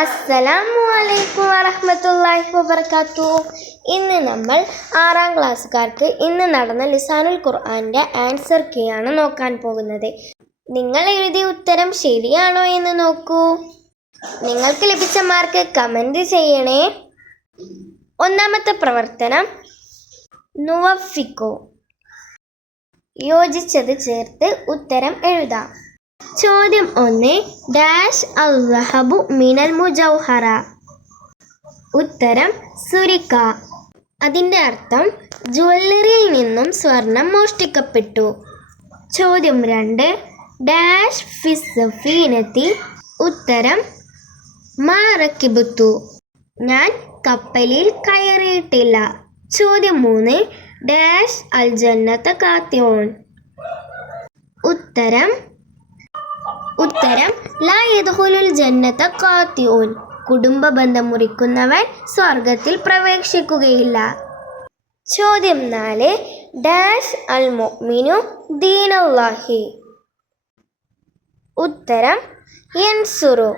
അസ്സലാമു അലൈക്കും വറഹ്മത്തുള്ളാഹി വബറകാതുഹു. ഇന്ന് നമ്മൾ 6ാം ക്ലാസ്സുകാർക്ക് ഇന്ന് നടന്ന ലിസാനുൽ ഖുർആൻ്റെ ആൻസർ കീയാണ് നോക്കാൻ പോകുന്നത്. നിങ്ങൾ എഴുതിയ ഉത്തരം ശരിയാണോ എന്ന് നോക്കൂ. നിങ്ങൾക്ക് ലഭിച്ച മാർക്ക് കമൻറ്റ് ചെയ്യണേ. ഒന്നാമത്തെ പ്രവർത്തനം നുവഫിക്കു. യോജിച്ചത് ചേർത്ത് ഉത്തരം എഴുതാം. ചോദ്യം 1. ഡാഷ് അൽ-ദഹബു മിനൽ മുജൗഹറ. ഉത്തരം സുരിക. അതിൻ്റെ അർത്ഥം ജ്വല്ലറിയിൽ നിന്നും സ്വർണം മോഷ്ടിക്കപ്പെട്ടു. ചോദ്യം 2. ഡാഷ് ഫിസ്സഫീനത്തി. ഉത്തരം മാ റക്കിബത്തു. ഞാൻ കപ്പലിൽ കയറിയിട്ടില്ല. ചോദ്യം 3. ഡാഷ് അൽ ജന്നത കാത്തിഊൻ. ഉത്തരം ലാ യദ്ഖുലുൽ ജന്നത ഖാത്തിഊൻ. കുടുംബ ബന്ധം മുറിക്കുന്നവൻ സ്വർഗത്തിൽ പ്രവേശിക്കുകയില്ല. ചോദ്യം 4. ഡാഷ് അൽ മുഅ്മിനു ദീനല്ലാഹി. ഉത്തരം യൻസുറു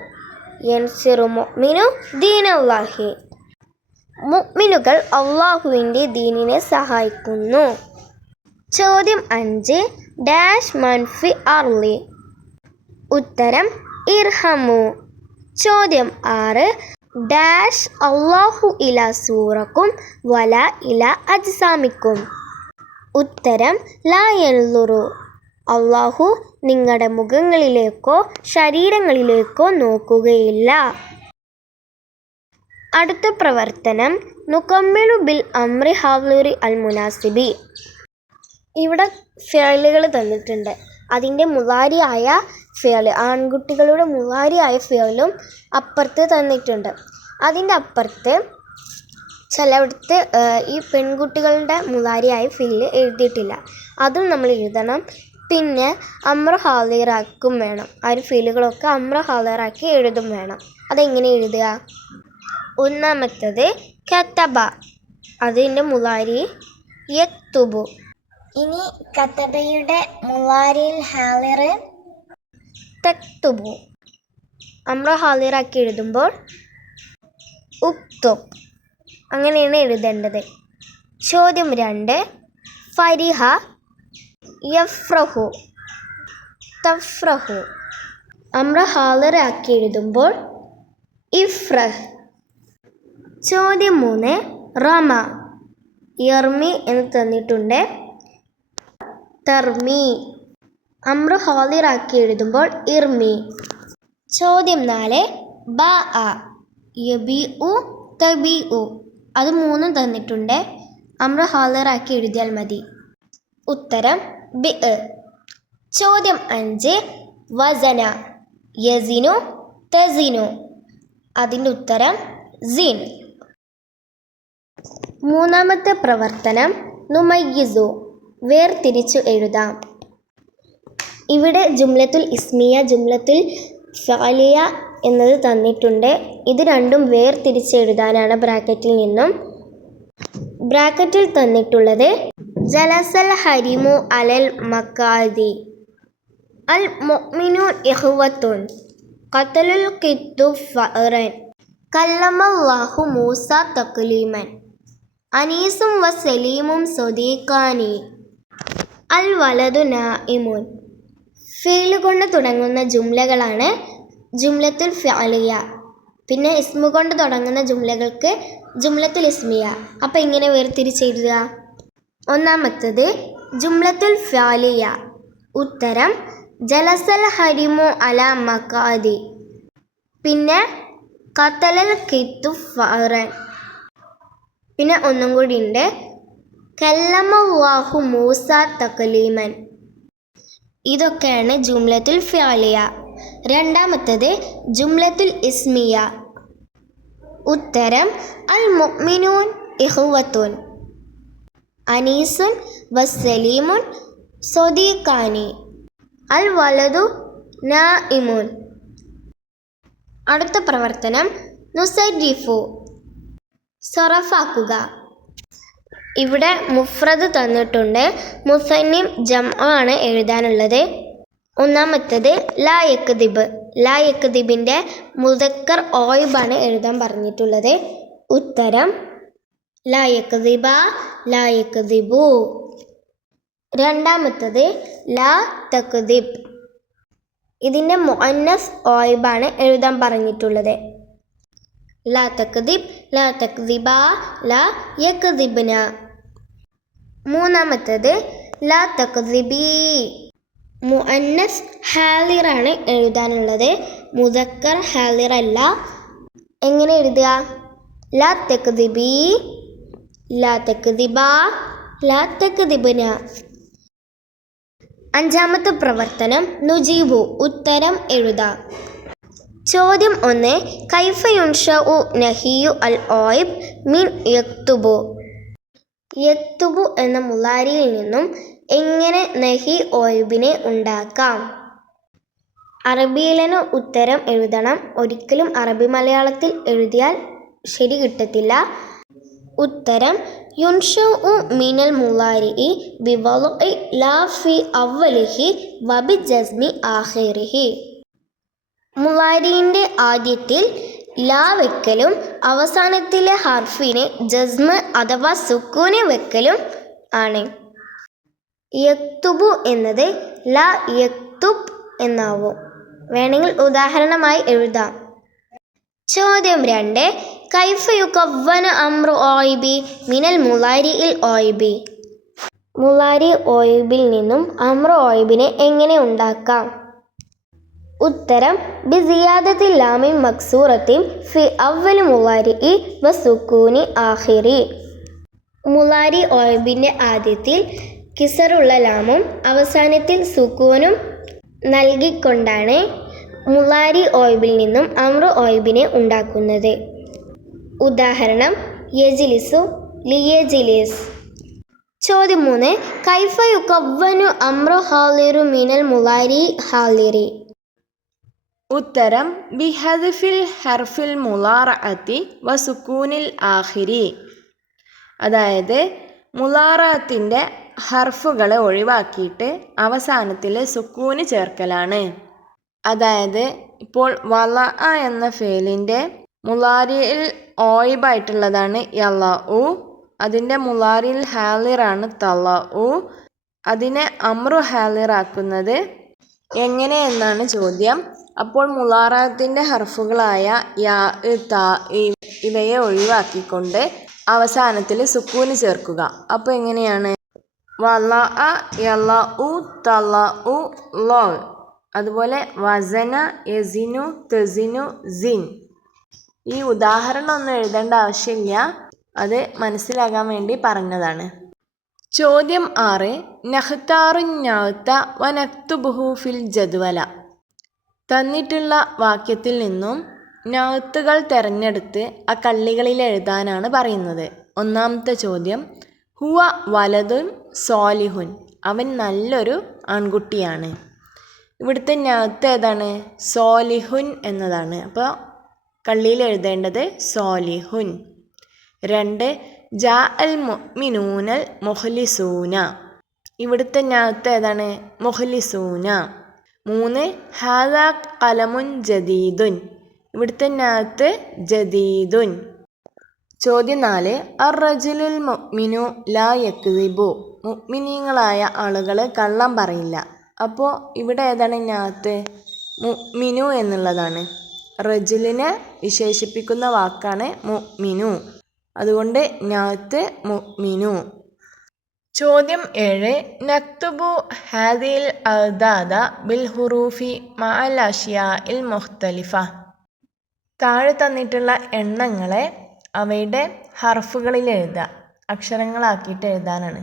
മുഅ്മിനു ദീനല്ലാഹി. മുഅ്മിനുകൾ അള്ളാഹുവിൻ്റെ ദീനിനെ സഹായിക്കുന്നു. ചോദ്യം 5. ഡാഷ് മൻഫി അർളി. ഉത്തരം ഇർഹമു. ചോദ്യം 6. ഡാഷ് അല്ലാഹു ഇല സൂറക്കും വല ഇല അജ്സാമിക്കും. ഉത്തരം ലാ യൻളുറു. അള്ളാഹു നിങ്ങളുടെ മുഖങ്ങളിലേക്കോ ശരീരങ്ങളിലേക്കോ നോക്കുകയില്ല. അടുത്ത പ്രവർത്തനം നുകമ്മിലു ബിൽ അംറി ഹാളുരി അൽ മുനാസിബി. ഇവിടെ ഫിഅലുകൾ തന്നിട്ടുണ്ട്. അതിൻ്റെ മുളാരിയായ ഫിഅൽ, ആൺകുട്ടികളുടെ മുളാരിയായ ഫിഅലും അപ്പുറത്ത് തന്നിട്ടുണ്ട്. അതിൻ്റെ അപ്പുറത്ത് ചിലയിടത്ത് ഈ പെൺകുട്ടികളുടെ മുളാരിയായ ഫിഅൽ എഴുതിയിട്ടില്ല. അതും നമ്മൾ എഴുതണം. പിന്നെ അമ്ര ഹാളിറാക്കും വേണം. ആ ഒരു ഫിഅലുകളൊക്കെ അമ്ര ഹാളിറാക്കി എഴുതും വേണം. അതെങ്ങനെ എഴുതുക? ഒന്നാമത്തത് കതബ. അതിൻ്റെ മുളാരി യക്തുബു. ഇനി കതബയുടെ മുളാരിയിൽ ഹാളിർ തക്തുബു. അമ്ര ഹാളിറാക്കി എഴുതുമ്പോൾ ഉക്തുബ്. അങ്ങനെയാണ് എഴുതേണ്ടത്. ചോദ്യം 2. ഫരിഹ യഫ്രഹു തഫ്രഹു. അമ്ര ഹാളിറാക്കി എഴുതുമ്പോൾ ഇഫ്രഹ്. ചോദ്യം 3. റമ യർമി എന്ന് തന്നിട്ടുണ്ട്. തർമി. അമ്ര ഹാളിറാക്കി എഴുതുമ്പോൾ ഇർമി. ചോദ്യം 4. ബഅ യബിഉ തബിഉ. അത് 3 തന്നിട്ടുണ്ട്. അമ്ര ഹാളിറാക്കി എഴുതിയാൽ മതി. ഉത്തരം ബി. ചോദ്യം 5. വസന യസിനു തസിനു. അതിൻ്റെ ഉത്തരം സിൻ. മൂന്നാമത്തെ പ്രവർത്തനം നുമയ്യിസു. വേർതിരിച്ചു എഴുതാം. ഇവിടെ ജുംലത്തുൽ ഇസ്മിയ, ജുംലത്തുൽ ഫഅലിയ എന്നത് തന്നിട്ടുണ്ട്. ഇത് രണ്ടും വേർതിരിച്ച് എഴുതാനാണ് ബ്രാക്കറ്റിൽ നിന്നും. ബ്രാക്കറ്റിൽ തന്നിട്ടുള്ളത് ജലസൽ ഹരിമു അലൽ മക്കാദി. അൽ മുഅ്മിനു ഇഖ്വത്തുൻ ഖതലുൽ ഖിത്തു ഫഅറൻ കല്ലമല്ലാഹു മൂസ തക്ലീമൻ അനീസും വസലീമും സ്വദീഖാനി. അൽ വലതു നായിമുൻ. ഫീല് കൊണ്ട് തുടങ്ങുന്ന ജുംലകളാണ് ജുംലത്തുൽ ഫഅലിയ. പിന്നെ ഇസ്മു കൊണ്ട് തുടങ്ങുന്ന ജുംലകൾക്ക് ജുംലത്തുൽ ഇസ്മിയ. അപ്പോൾ എങ്ങനെ വേർതിരിച്ചെഴുതുക? ഒന്നാമത്തത് ജുംലത്തുൽ ഫഅലിയ. ഉത്തരം ജലസൽ ഹരിമു അല മക്കാദി. പിന്നെ ഖതലൽ ഖിത്തു ഫഅറൻ. പിന്നെ ഒന്നും കൂടി ഉണ്ട്, കല്ലമല്ലാഹു മൂസ തക്ലീമൻ. ഇതൊക്കെയാണ് ജുംലത്തുൽ ഫഅലിയ. രണ്ടാമത്തത് ജുംലത്തുൽ ഇസ്മിയ. ഉത്തരം അൽ മുഅ്മിനൂൻ ഇഖ്വത്തുൻ അനീസുൻ വസലീമുൻ സ്വദീഖാനി. അൽ വലതു നായിമുൻ. അടുത്ത പ്രവർത്തനം നുസരിഫു. സറഫാക്കുക. ഇവിടെ മുഫ്രദ് തന്നിട്ടുണ്ട്. മുസന്നിം ജംഅ് ആണ് എഴുതാനുള്ളത്. ഒന്നാമത്തത് ലാ യക്ദിബ്. ലാ യക്ദിബിൻ്റെ മുദക്കർ ഓയിബാണ് എഴുതാൻ പറഞ്ഞിട്ടുള്ളത്. ഉത്തരം ലാ യക്ദിബ, ലാ യക്ദിബു. രണ്ടാമത്തത് ലാ തക്ദിബ്. ഇതിൻ്റെ മുഅന്നസ് ഓയിബാണ് എഴുതാൻ പറഞ്ഞിട്ടുള്ളത്. ലാ തക്ദിബ്, ലാ തക്ദിബ, ലാ യക്ദിബ്ന. മൂന്നാമത്തത് ലാ തക്ദിബി. മുഅന്നസ് ഹാലിറാണ് എഴുതാനുള്ളത്, മുദക്കർ ഹാലിറല്ല. എങ്ങനെ എഴുതുക? ലാ തക്ദിബി, ലാ തക്ദിബ, ലാ തക്ദിബ്ന. അഞ്ചാമത്തെ പ്രവർത്തനം നുജീബു, ഉത്തരം എഴുതാം. ചോദ്യം 1. കൈഫ യുൻഷഉ നഹിയു അൽ ഓയിബ് മിൻ യക്തുബു. യക്തുബു എന്ന മുലാരിയിൽ നിന്നും എങ്ങനെ നഹി ഓയിബിനെ ഉണ്ടാക്കാം? അറബിയിലെ ഉത്തരം എഴുതണം. ഒരിക്കലും അറബി മലയാളത്തിൽ എഴുതിയാൽ ശരി കിട്ടത്തില്ല. ഉത്തരം യുൻഷഉ മിനൽ മുലാരിഇ ബിവളഇ ലാ ഫി അവലിഹി വബി ജസ്മി ആഖിരിഹി. മുലാരിൻ്റെ ആദ്യത്തിൽ ലാ വെക്കലും അവസാനത്തിലെ ഹർഫിനെ ജസ്മ് അഥവാ സുക്കൂന് വെക്കലും ആണ്. യക്തുബു എന്നത് ലാ യക്തുബ് എന്നാവും. വേണമെങ്കിൽ ഉദാഹരണമായി എഴുതാം. ചോദ്യം 2. കൈഫ യുകവ്വന അംറു ഓയിബി മിനൽ മുലാരിഇൽ ഓയിബി. മുലാരി ഓയിബിൽ നിന്നും അംറു ഓയിബിനെ എങ്ങനെ ഉണ്ടാക്കാം? ഉത്തരം ബിസിയാദത്തിൽ ലാമി മക്സൂറത്തിൻ ഫി അവ്വൽ മുലാരിഇ വ സുക്കൂനി ആഖിരി. മുലാരി ഓയിബിൻ്റെ ആദ്യത്തിൽ കിസറുള്ള ലാമും അവസാനത്തിൽ സുക്കൂനും നൽകിക്കൊണ്ടാണ് മുലാരി ഓയിബിൽ നിന്നും അംറു ഓയിബിനെ ഉണ്ടാക്കുന്നത്. ഉദാഹരണം യജ്ലിസു ലിയജ്ലിസ്. ചോദ്യം 3. കൈഫ യുകവ്വനു അംറു ഹാലിറു മിനൽ മുലാരി ഹാലിറി. ഉത്തരം ബിഹദ്ഫിൽ ഹർഫിൽ മുലാറഅത്തി വ സുക്കൂനിൽ ആഖിരി. അതായത് മുലാറഅത്തിൻ്റെ ഹർഫുകളെ ഒഴിവാക്കിയിട്ട് അവസാനത്തിൽ സുക്കൂന് ചേർക്കലാണ്. അതായത് ഇപ്പോൾ വല എന്ന ഫേലിൻ്റെ മുലാരിയിൽ ഓയിബായിട്ടുള്ളതാണ് യലഉ. അതിൻ്റെ മുലാരിയിൽ ഹാലിറാണ് തലഉ. അതിനെ അംറു ഹാലിറാക്കുന്നത് എങ്ങനെ എന്നാണ് ചോദ്യം. അപ്പോൾ മുലാറത്തിൻ്റെ ഹർഫുകളായ യാ, താ ഇവയെ ഒഴിവാക്കിക്കൊണ്ട് അവസാനത്തിൽ സുക്കൂന് ചേർക്കുക. അപ്പോൾ എങ്ങനെയാണ്? വല, യലഉ, തലഉ, ലോ. അതുപോലെ വസന, യസിനു, തസിനു, സിൻ. ഈ ഉദാഹരണം ഒന്നും എഴുതേണ്ട ആവശ്യമില്ല, അത് മനസ്സിലാകാൻ വേണ്ടി പറഞ്ഞതാണ്. ചോദ്യം 6. നഖ്താറു നഅ്ത വ നക്തുബുഹു ഫിൽ ജദ്വല. തന്നിട്ടുള്ള വാക്യത്തിൽ നിന്നും നഅ്തുകൾ തിരഞ്ഞെടുത്ത് ആ കള്ളികളിൽ എഴുതാനാണ് പറയുന്നത്. ഒന്നാമത്തെ ചോദ്യം ഹുവ വലതുൻ സോലിഹുൻ. അവൻ നല്ലൊരു ആൺകുട്ടിയാണ്. ഇവിടുത്തെ നഅ്ത് ഏതാണ്? സോലിഹുൻ എന്നതാണ്. അപ്പോൾ കള്ളിയിൽ എഴുതേണ്ടത് സോലിഹുൻ. 2. ജാ അൽ മുഅ്മിനൂനൽ മുഖ്ലിസൂന. ഇവിടുത്തെ നഅ്ത് ഏതാണ്? മുഖ്ലിസൂന. 3. ഹാദാ ഖലമുൻ ജദീദുൻ. ഇവിടുത്തെ നഅ്ത് ജദീദുൻ. ചോദ്യം 4. അർ റജുലുൽ മുഅ്മിനു ലാ യക്ദിബു. മുഅ്മിനീങ്ങളായ ആളുകൾ കള്ളം പറയില്ല. അപ്പോൾ ഇവിടെ ഏതാണ് നഅ്ത്? മുഅ്മിനു എന്നുള്ളതാണ്. റജുലിനെ വിശേഷിപ്പിക്കുന്ന വാക്കാണ് മുഅ്മിനു. അതുകൊണ്ട് നഅ്ത് മുഅ്മിനു. ചോദ്യം 7. നക്തുബു ഹാദിൽ അഅദാദ ബിൽ ഹുറൂഫി മഅൽ അഷ്യാഇൽ മുഖ്തലിഫ. താഴെ തന്നിട്ടുള്ള എണ്ണങ്ങളെ അവയുടെ ഹർഫുകളിൽ എഴുതുക. അക്ഷരങ്ങളാക്കിയിട്ട് എഴുതാനാണ്.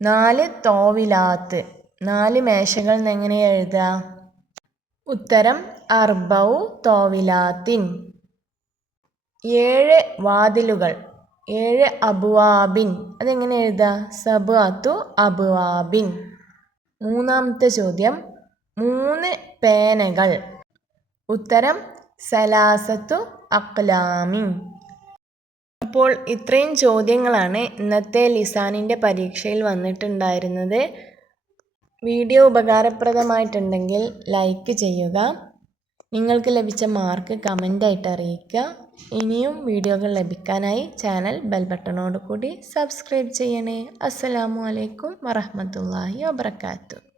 4 തോവിലാത്ത്. 4 മേശകൾ എന്നെങ്ങനെ എഴുതുക? ഉത്തരം അർബൗ തോവിലാത്തിൻ. 7 വാതിലുകൾ. 7 അബ്വാബിൻ. അതെങ്ങനെ എഴുതുക? സബ്അത്തു അബ്വാബിൻ. മൂന്നാമത്തെ ചോദ്യം 3 പേനകൾ. ഉത്തരം സലാസത്തു അഖ്ലാമിൻ. അപ്പോൾ ഇത്രയും ചോദ്യങ്ങളാണ് ഇന്നത്തെ ലിസാനിൻ്റെ പരീക്ഷയിൽ വന്നിട്ടുണ്ടായിരുന്നത്. വീഡിയോ ഉപകാരപ്രദമായിട്ടുണ്ടെങ്കിൽ ലൈക്ക് ചെയ്യുക. നിങ്ങൾക്ക് ലഭിച്ച മാർക്ക് കമൻ്റായിട്ട് അറിയിക്കുക. ഇനിയും വീഡിയോകൾ ലഭിക്കാനായി ചാനൽ ബെൽ ബട്ടണോട് കൂടി സബ്സ്ക്രൈബ് ചെയ്യണേ. അസ്സലാമു അലൈക്കും വറഹ്മത്തുള്ളാഹി വബറകാതുഹു.